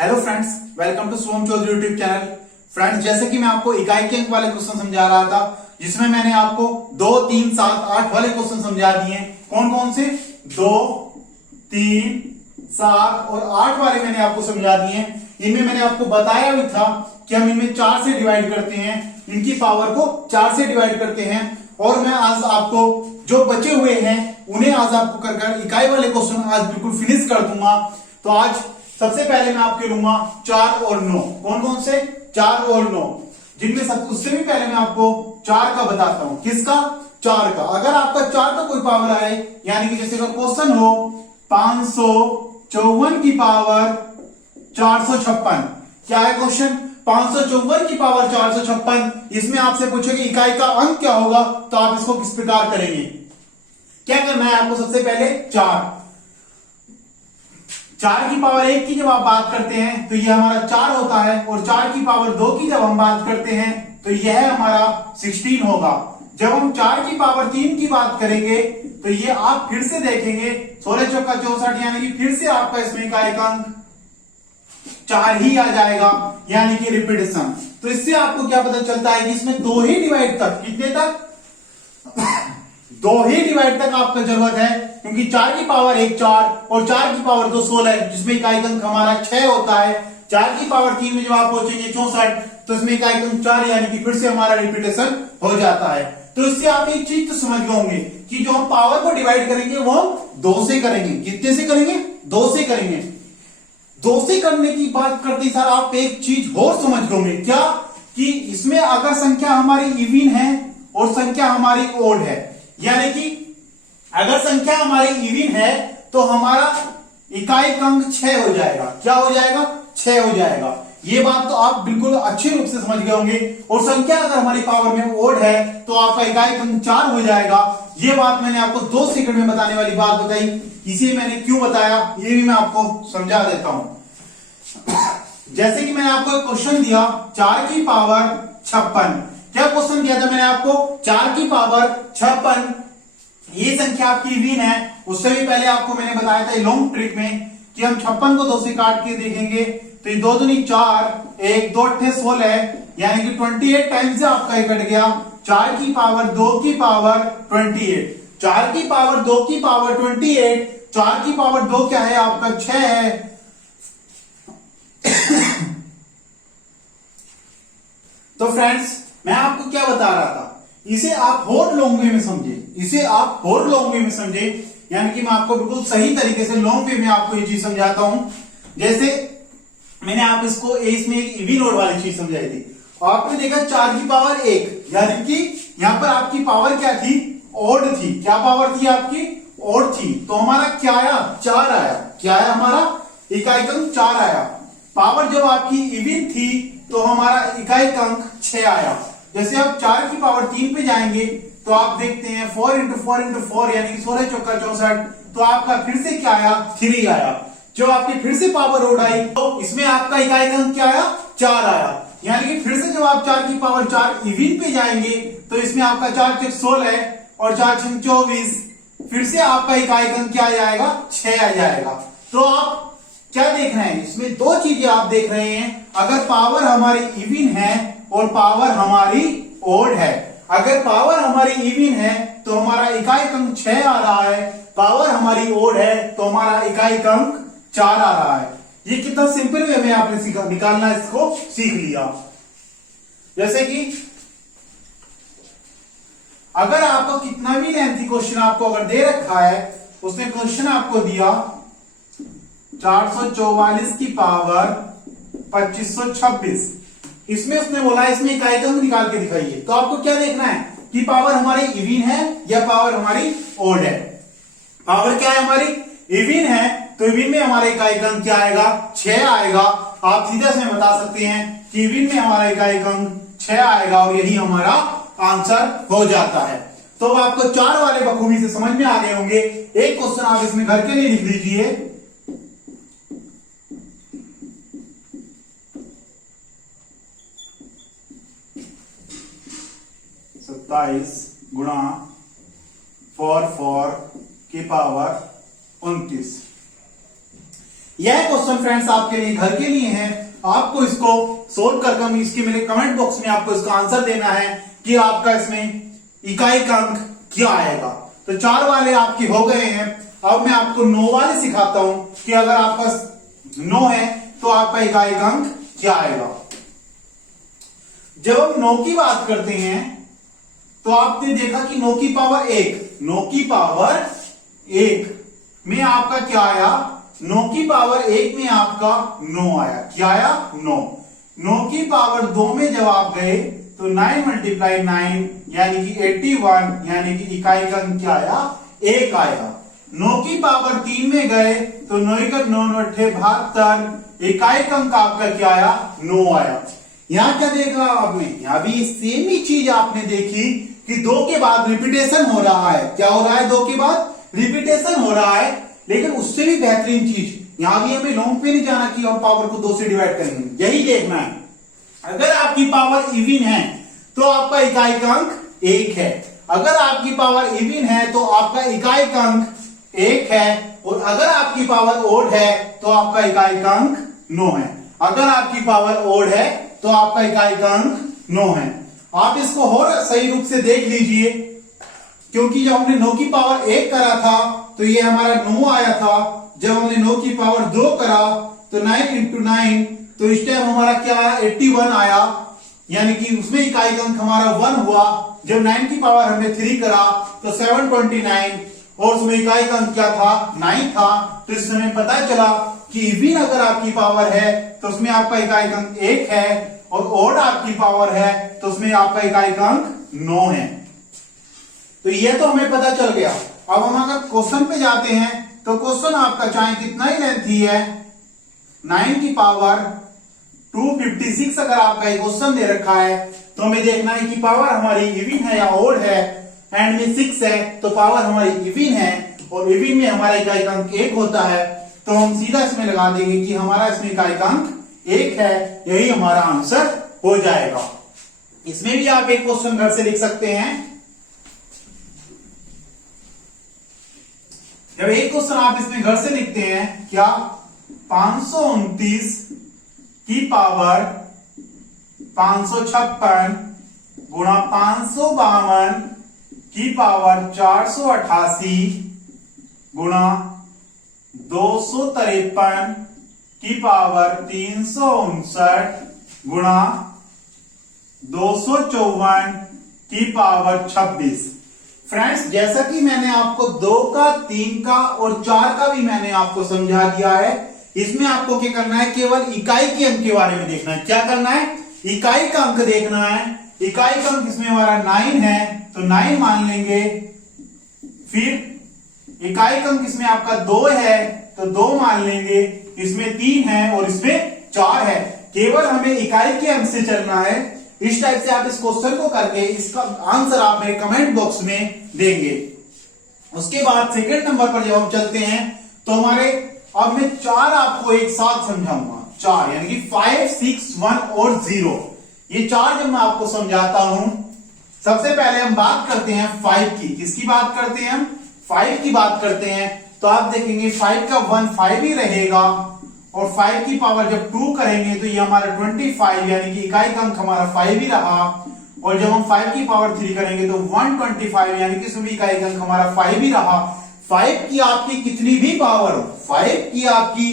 Hello friends, welcome to Som Chaudhary YouTube channel. Friends, जैसे कि मैं आपको इकाई के अंक वाले क्वेश्चन समझा रहा था, जिसमें मैंने आपको 2, 3, 7, 8 वाले क्वेश्चन समझा दिए। कौन कौन से? 2, 3, 7 और 8 वाले मैंने आपको समझा दिए। इनमें मैंने आपको बताया भी था कि हम इनमें 4 से डिवाइड करते हैं, इनकी पावर को 4 से डिवाइड करते हैं। और मैं आज आपको जो बचे हुए हैं उन्हें आज आपको कर इकाई वाले क्वेश्चन आज बिल्कुल फिनिश कर दूंगा। तो आज सबसे पहले मैं आपके लूंगा 4 और 9। कौन कौन से? 4 और 9, जिनमें सब उससे भी पहले मैं आपको 4 का बताता हूं। किसका? 4 का। अगर आपका 4 का कोई पावर आए, यानी कि जैसे अगर क्वेश्चन हो 554 की पावर 456, क्या है क्वेश्चन? 554 की पावर 456, इसमें आपसे पूछेगी इकाई का अंक क्या होगा, तो आप इसको किस प्रकार करेंगे? क्या करना है आपको? सबसे पहले 4 की पावर 1 की जब आप बात करते हैं तो यह हमारा 4 होता है, और 4 की पावर 2 की जब हम बात करते हैं तो यह हमारा 16 होगा। जब हम 4 की पावर 3 की बात करेंगे तो ये आप फिर से देखेंगे 16 चौका 64, यानी कि फिर से आपका इसमें का एक अंक 4 ही आ जाएगा, यानी कि रिपीटेशन। तो इससे आपको क्या पता चलता है कि इसमें 2 ही डिवाइड तक, कितने तक? 2 ही डिवाइड तक आपका जरूरत है, क्योंकि 4 की पावर 1 4 और 4 की पावर 2 16, जिसमें इकाई अंक हमारा 6 होता है। 4 की पावर 3 में जब आप पहुंचेंगे 64, तो इसमें इकाई अंक 4, यानी कि फिर से हमारा रिपीटेशन हो जाता है। तो इससे आप एक चीज तो समझ गए होंगे कि जो हम पावर को डिवाइड करेंगे वो हम 2 से करेंगे। कितने से करेंगे? 2 से करेंगे। 2 से करने की बात करते ही सर आप एक चीज और समझ गए, क्या? कि इसमें अगर संख्या हमारी इवन है और संख्या हमारी ओड है, यानी कि अगर संख्या हमारी इवन है तो हमारा इकाई अंक 6 हो जाएगा। क्या हो जाएगा? 6 हो जाएगा। ये बात तो आप बिल्कुल अच्छे रूप से समझ गए होंगे। और संख्या अगर हमारी पावर में ओड है तो आपका इकाई अंक 4 हो जाएगा। ये बात मैंने आपको 2 सेकंड में बताने वाली बात बताई। इसे मैंने क्यों बताया ये भी मैं आपको समझा देता हूं। जैसे कि मैंने आपको एक क्वेश्चन दिया 4 की पावर 56। क्या क्वेश्चन दिया था मैंने आपको? 4 की पावर 56, ये संख्या आपकी इवन है। उससे भी पहले आपको मैंने बताया था लॉन्ग ट्रिक में कि हम 56 को 2 से काट के देखेंगे तो 2 दूनी 4, 1 2 8 16, यानी कि 28 टाइम से आपका ये कट गया। 4 की पावर 2 की पावर 28, 4 की पावर 2 की पावर 28, 4 की पावर 2 क्या है आपका? 6 है। तो फ्रेंड्स, मैं आपको क्या बता रहा था, इसे आप और लॉन्ग वे में समझे, इसे आप और लॉन्ग वे में समझे, यानी कि मैं आपको बिल्कुल सही तरीके से लॉन्ग वे में आपको ये चीज समझाता हूं। जैसे मैंने आप इसको इसमें एक इवन ओड वाली चीज समझाई थी। आपने देखा 4 की पावर 1, यानी कि यहां पर आपकी पावर क्या थी? ओड थी। क्या पावर थी आपकी? ओड थी। तो हमारा क्या आया? 4 आया। क्या आया? हमारा इकाई अंक 4 आया। पावर जब आपकी इवन थी तो हमारा इकाई अंक 6 आया। जैसे आप 4 की पावर 3 पे जाएंगे तो आप देखते हैं 4 इंटू 4 इंटू 4, यानी कि 16 चौका 64, तो आपका फिर से क्या आया? 3 आया। जो आपकी फिर से पावर ओड आई तो इसमें आपका इकाई अंक क्या आया? 4 आया। यानी कि फिर से जब आप 4 की पावर 4 इवन पे जाएंगे तो इसमें आपका 4 6 16 और 4 6 24, फिर से आपका इकाई अंक क्या आ जाएगा? 6 आ जाएगा। तो आप क्या देख रहे हैं? इसमें 2 चीजें आप देख रहे हैं। अगर पावर हमारी इवन है और पावर हमारी ओड है। अगर पावर हमारी इवन है तो हमारा इकाई अंक 6 आ रहा है, पावर हमारी ओड है तो हमारा इकाई अंक 4 आ रहा है। ये कितना सिंपल वे में आपने सीखा, निकालना इसको सीख लिया। जैसे कि अगर आपको कितना भी लेंथी क्वेश्चन आपको अगर दे रखा है, उसने क्वेश्चन आपको दिया 444 की पावर 2526, इसमें उसने बोला इसमें इकाई अंक निकाल के दिखाइए। तो आपको क्या देखना है कि पावर हमारी इवन है या पावर हमारी ओड है। पावर क्या है हमारी? इवन है, तो इवन में हमारा इकाई अंक क्या आएगा? 6 आएगा। आप सीधा से बता सकते हैं कि इवन में हमारा इकाई अंक 6 आएगा, और यही हमारा आंसर हो जाता है। तो अब आपको 4 वाले बखूबी से समझ में आ गए होंगे। एक क्वेश्चन आप इसमें घर के लिए लिख लीजिए। 27 गुणा 4 की पावर 29। यह क्वेश्चन फ्रेंड्स आपके लिए घर के लिए है। आपको इसको सोल्व करके हम इसके मेरे कमेंट बॉक्स में आपको इसका आंसर देना है कि आपका इसमें इकाई का अंक क्या आएगा। तो 4 वाले आपके हो गए हैं। अब मैं आपको 9 वाले सिखाता हूं कि अगर आपका 9 है तो आपका इकाई का अंक क्या आएगा। जब हम 9 की बात करते हैं तो आपने देखा कि 9 की पावर 1, 9 की पावर 1 में आपका क्या आया, 9 की पावर 1 में आपका 9 आया। क्या आया? 9। 9 की पावर 2 में जब आप गए तो 9 मल्टीप्लाई 9 यानी कि 81, यानी कि इकाई का अंक क्या आया? 1 आया। 9 की पावर 3 में गए तो 9 का 9 72, इकाई का अंक आपका क्या आया? 9 आया। यहां क्या देखा आपने? यहां भी सेम ही चीज आपने देखी कि 2 के बाद रिपीटेशन हो रहा है। क्या हो रहा है? 2 के बाद रिपीटेशन हो रहा है। लेकिन उससे भी बेहतरीन चीज, यहां भी हमें लॉन्ग पे नहीं जाना कि हम पावर को 2 से डिवाइड करेंगे, यही देखना है। अगर आपकी पावर इवन है तो आपका इकाई का अंक 1 है। अगर आपकी पावर इवन है तो आपका इकाई का अंक 1 है। और अगर आपकी पावर ओड है तो आपका इकाई का अंक 9 है। अगर आपकी पावर ओड है तो आपका इकाई का अंक 9 है। आप इसको और सही रूप से देख लीजिए, क्योंकि जब हमने 9 की पावर 1 करा था तो ये हमारा 9 आया था। जब हमने 9 की पावर 2 करा तो 9 इंटू 9, तो इस टाइम हमारा क्या आया? 81 आया, यानी कि उसमें इकाई का अंक हमारा 1 हुआ। जब 9 की पावर हमने 3 करा तो 729, और उसमें इकाई का अंक क्या था? 9 था। तो इस समय पता चला कि इवन अगर आपकी पावर है तो उसमें आपका इकाई का अंक 1 है, और ओड आपकी पावर है तो उसमें आपका इकाई का अंक 9 है। तो ये तो हमें पता चल गया। अब हम अगर क्वेश्चन पे जाते हैं तो क्वेश्चन आपका चाहे कितना ही लेंथी है, 9 की पावर 256 अगर आपका एक क्वेश्चन दे रखा है तो हमें देखना है कि पावर हमारी इवन है या ओड है। एंड में 6 है तो पावर हमारी इवन है, और इवन में हमारा इकाई का अंक 1 होता है। तो हम सीधा इसमें लगा देंगे कि हमारा इसमें इकाई का अंक 1 है। यही हमारा आंसर हो जाएगा। इसमें भी आप एक क्वेश्चन घर से लिख सकते हैं। जब एक क्वेश्चन आप इसमें घर से लिखते हैं, क्या 529 की पावर 556 गुणा 552 की पावर 488 गुणा 253 की पावर 359 गुणा 254 की पावर 26। फ्रेंड्स, जैसा कि मैंने आपको 2 का, 3 का और 4 का भी मैंने आपको समझा दिया है, इसमें आपको क्या करना है? केवल इकाई के अंक के बारे में देखना है। क्या करना है? इकाई का अंक देखना है। इकाई का अंक इसमें हमारा 9 है तो 9 मान लेंगे। फिर इकाई का अंक इसमें आपका 2 है तो 2 मान लेंगे। इसमें 3 है और इसमें 4 है। केवल हमें इकाई के अंक से चलना है। इस टाइप से आप इस क्वेश्चन को करके इसका आंसर आप मेरे कमेंट बॉक्स में देंगे। उसके बाद सेकंड नंबर पर जब हम चलते हैं तो हमारे, अब मैं 4 आपको एक साथ समझाऊंगा। 4 यानी कि 5, 6, 1 और 0। ये 4 जब मैं आपको समझाता हूं, सबसे पहले हम बात करते हैं 5 की। किसकी बात करते हैं हम? 5 की बात करते हैं। तो आप देखेंगे 5 का 1 5 ही रहेगा, और 5 की पावर जब 2 करेंगे तो ये हमारा 25, यानी कि इकाई का अंक हमारा 5 ही रहा। और जब हम 5 की पावर 3 करेंगे तो 125, यानी कि इसमें भी इकाई का अंक हमारा 5 ही रहा। 5 की आपकी कितनी भी पावर हो, 5 की आपकी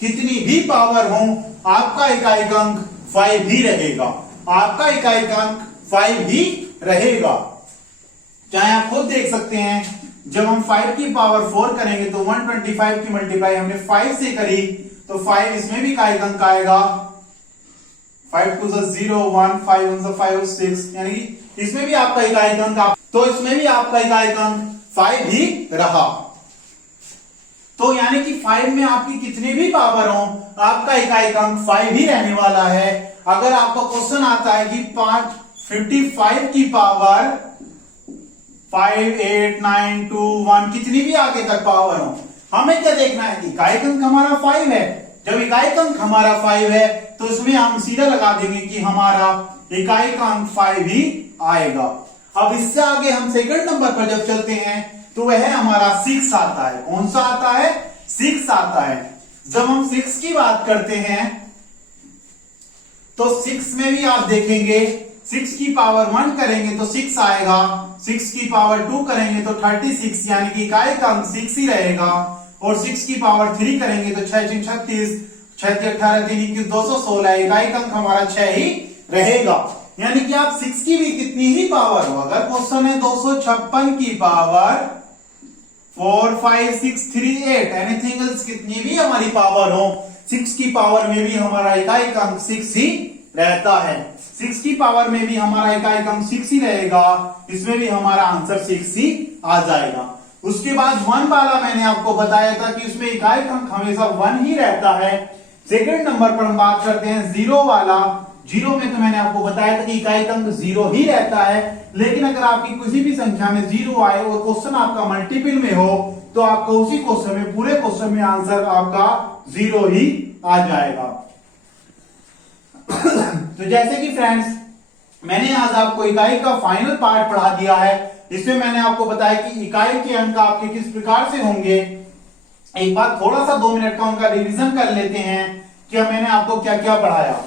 कितनी भी पावर हो, आपका इकाई का अंक 5 ही रहेगा। आपका इकाई का अंक 5 ही रहेगा। चाहे आप खुद देख सकते हैं, जब हम 5 की पावर 4 करेंगे तो 125 की मल्टीप्लाई हमने 5 से करी तो 5 इसमें भी इकाई का अंक आएगा। 5 2 0 1 5 1 5 6, यानी कि इसमें भी आपका इकाई का अंक, तो इसमें भी आपका इकाई का अंक 5 ही रहा। तो यानी कि 5 में आपकी कितनी भी पावर हो, आपका इकाई का अंक 5 ही रहने वाला है। अगर आपका क्वेश्चन आता है कि 55 की पावर 5 8 9 2 1 कितनी भी आगे तक पावर हो, हमें क्या देखना है? इकाई का अंक हमारा 5 है। जब इकाई का अंक हमारा 5 है तो इसमें हम सीधा लगा देंगे कि हमारा इकाई का अंक 5 ही आएगा। अब इससे आगे हम सेकंड नंबर पर जब चलते हैं तो वह हमारा 6 आता है। कौन सा आता है? 6 आता है। जब हम 6 की बात करते हैं तो 6 में भी आप देखेंगे 6 की पावर 1 करेंगे तो 6 आएगा, 6 की पावर 2 करेंगे तो 36, यानी कि इकाई का अंक 6 ही रहेगा, और 6 की पावर 3 करेंगे तो 6 × 36, 6 × 18, 3 × 216, इकाई का अंक हमारा 6 ही रहेगा। यानी कि आप 6 की भी कितनी ही पावर हो, अगर क्वेश्चन है 256 की पावर 4, 5, 6, 3, 8, एनीथिंग एल्स कितनी भी हमारी पावर हो, 6 की पावर में भी हमारा इकाई का अंक 6 ही रहता है। 6 की पावर में भी हमारा इकाई का अंक 6 ही रहेगा, इसमें भी हमारा आंसर 6 ही आ जाएगा। उसके बाद 1 वाला मैंने आपको बताया था कि उसमें इकाई का अंक हमेशा 1 ही रहता है। सेकंड नंबर पर हम बात करते हैं 0 वाला। 0 में तो मैंने आपको बताया था कि इकाई का अंक 0 ही रहता है, लेकिन अगर आपकी किसी भी संख्या में 0 आए और क्वेश्चन आपका मल्टीपल में हो तो आपका उसी क्वेश्चन में, पूरे क्वेश्चन में आंसर आपका 0 ही आ जाएगा। तो जैसे कि फ्रेंड्स मैंने आज आपको इकाई का फाइनल पार्ट पढ़ा दिया है। इसमें मैंने आपको बताया कि इकाई के अंक आपके किस प्रकार से होंगे। एक बार थोड़ा सा 2 मिनट का उनका रिवीजन कर लेते हैं कि मैंने आपको क्या क्या पढ़ाया।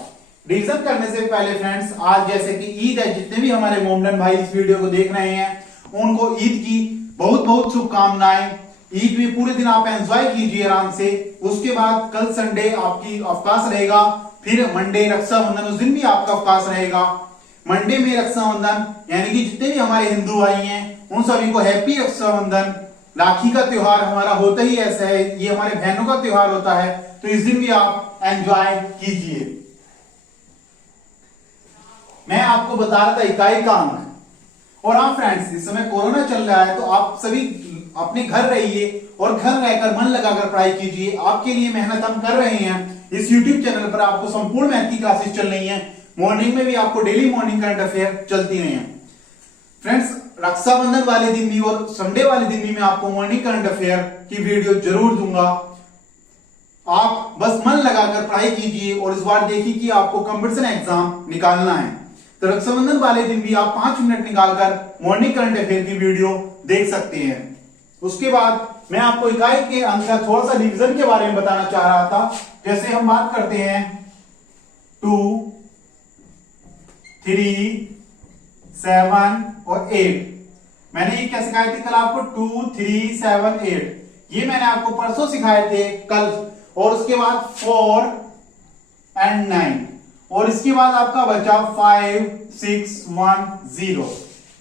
रिवीजन करने से पहले फ्रेंड्स, आज जैसे कि ईद है, जितने भी हमारे मोमडन भाई इस वीडियो को देख रहे हैं उनको ईद की बहुत बहुत शुभकामनाएं। ईद में पूरे दिन आप एंजॉय कीजिए आराम से। उसके बाद कल संडे आपकी अवकाश रहेगा, फिर मंडे रक्षाबंधन, उस दिन भी आपका अवकाश रहेगा। मंडे में रक्षाबंधन, यानी कि जितने भी हमारे हिंदू भाई हैं उन सभी को हैप्पी रक्षाबंधन। राखी का त्योहार हमारा होता ही ऐसा है, ये हमारे बहनों का त्योहार होता है, तो इस दिन भी आप एंजॉय कीजिए। मैं आपको बता रहा था इकाई का अंक। और हाँ फ्रेंड्स, इस समय कोरोना चल रहा है तो आप सभी अपने घर रहिए और घर रहकर मन लगाकर पढ़ाई कीजिए। आपके लिए मेहनत हम कर रहे हैं। इस YouTube चैनल पर आपको संपूर्ण मैथ की क्लासेस चल रही हैं। मॉर्निंग में भी आपको डेली मॉर्निंग करंट अफेयर चलती रही हैं। फ्रेंड्स, रक्षाबंधन वाले दिन भी और संडे वाले दिन भी मैं आपको मॉर्निंग करंट अफेयर की वीडियो जरूर दूंगा। आप बस मन लगाकर पढ़ाई कीजिए और इस बार देखिए कि आपको कंपटीशन एग्जाम निकालना है। तो रक्षाबंधन वाले दिन भी आप 5 मिनट निकालकर मॉर्निंग करंट अफेयर की वीडियो देख सकते हैं। उसके बाद मैं आपको इकाई के अंक का थोड़ा सा रिवीजन के बारे में बताना चाह रहा था। जैसे हम बात करते हैं 2, 3, 7 और 8। मैंने ये क्या सिखाए थे कल आपको? 2, 3, 7, 8 ये मैंने आपको परसों सिखाए थे कल। और उसके बाद 4 and 9 और इसके बाद आपका बचा 5, 6, 1, 0।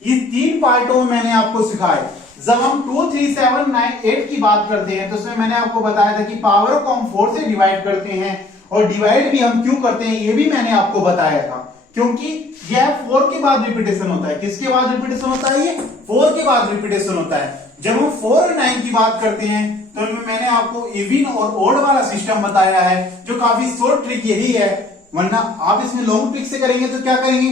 इस 3 पार्टों में मैंने आपको सिखाए। जब हम 2, 3, 7, 9, 8 की बात करते हैं तो उसमें मैंने आपको बताया था कि पावर को हम 4 से डिवाइड करते हैं, और डिवाइड भी हम क्यों करते हैं ये भी मैंने आपको बताया था। क्योंकि यह 4 के बाद रिपीटेशन होता है। किसके बाद रिपीटेशन होता है? ये 4 के बाद रिपीटेशन होता है। जब हम 4 और 9 की बात करते हैं तो मैंने आपको इवन और ओड वाला सिस्टम बताया है, जो काफी शॉर्ट ट्रिक यही है। वरना आप इसमें लॉन्ग ट्रिक से करेंगे तो क्या करेंगे,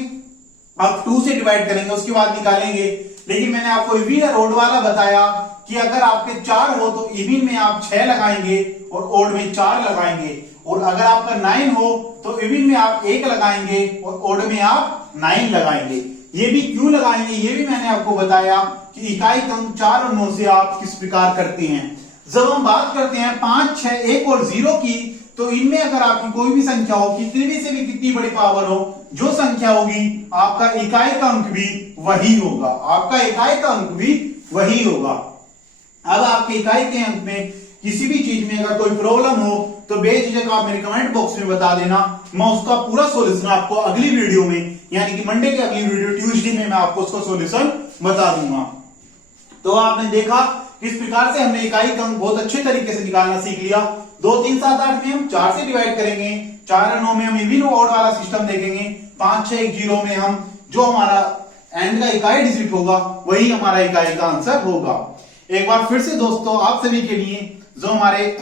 आप 2 से डिवाइड करेंगे उसके बाद निकालेंगे। लेकिन मैंने आपको इवन और ओड वाला बताया कि अगर आपके 4 हो तो इवन में आप 6 लगाएंगे और ओड में 4 लगाएंगे, और अगर आपका 9 हो तो इवन में आप 1 लगाएंगे और ओड में आप 9 लगाएंगे। ये भी क्यों लगाएंगे ये भी मैंने आपको बताया कि इकाई का अंक 4 और 9 से आप किस प्रकार करते हैं। जब हम बात करते हैं 5, 6, 1 और 0 की, तो इनमें अगर आपकी कोई भी संख्या हो, कितनी भी से भी कितनी बड़ी पावर हो, जो संख्या होगी आपका इकाई का अंक भी वही होगा। आपका इकाई का अंक भी वही होगा। अब आपके इकाई के अंक में किसी भी चीज में अगर कोई प्रॉब्लम हो तो बेझिझक आप मेरे कमेंट बॉक्स में बता देना। मैं उसका पूरा सॉल्यूशन आपको अगली वीडियो में, यानी कि मंडे की अगली वीडियो ट्यूसडे में मैं आपको उसका सॉल्यूशन बता दूंगा। तो आपने देखा किस प्रकार से हमने इकाई का अंक बहुत अच्छे तरीके से निकालना सीख लिया। 2, 3, 7, 8 में हम 4 से डिवाइड करेंगे, 4 और 9 में हम इवन और ओड वाला सिस्टम देखेंगे, 5, 6, 1, 0 में हम जो हमारा एंड का इकाई डिजिट होगा वही हमारा इकाई का आंसर होगा। एक बार फिर से दोस्तों आप सभी के लिए, जो हमारे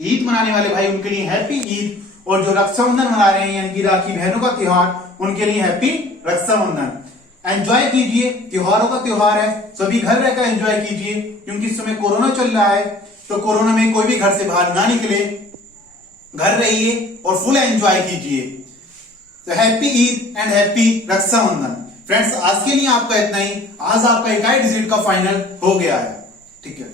ईद मनाने वाले भाई उनके लिए हैप्पी ईद, और जो रक्षाबंधन मना रहे हैं यानी कि राखी बहनों का त्योहार, उनके लिए हैप्पी रक्षाबंधन। एंजॉय कीजिए, त्योहारों का त्योहार है, सभी घर रहकर एंजॉय कीजिए। क्योंकि इस समय कोरोना चल रहा है तो कोरोना में कोई भी घर से बाहर ना निकले, घर रहिए और फुल एंजॉय कीजिए। तो happy Eid and happy Rakshabandhan. Friends, आज के लिए आपका इतना ही। आज आपका इकाई डिजिट का फाइनल हो गया है। ठीक है।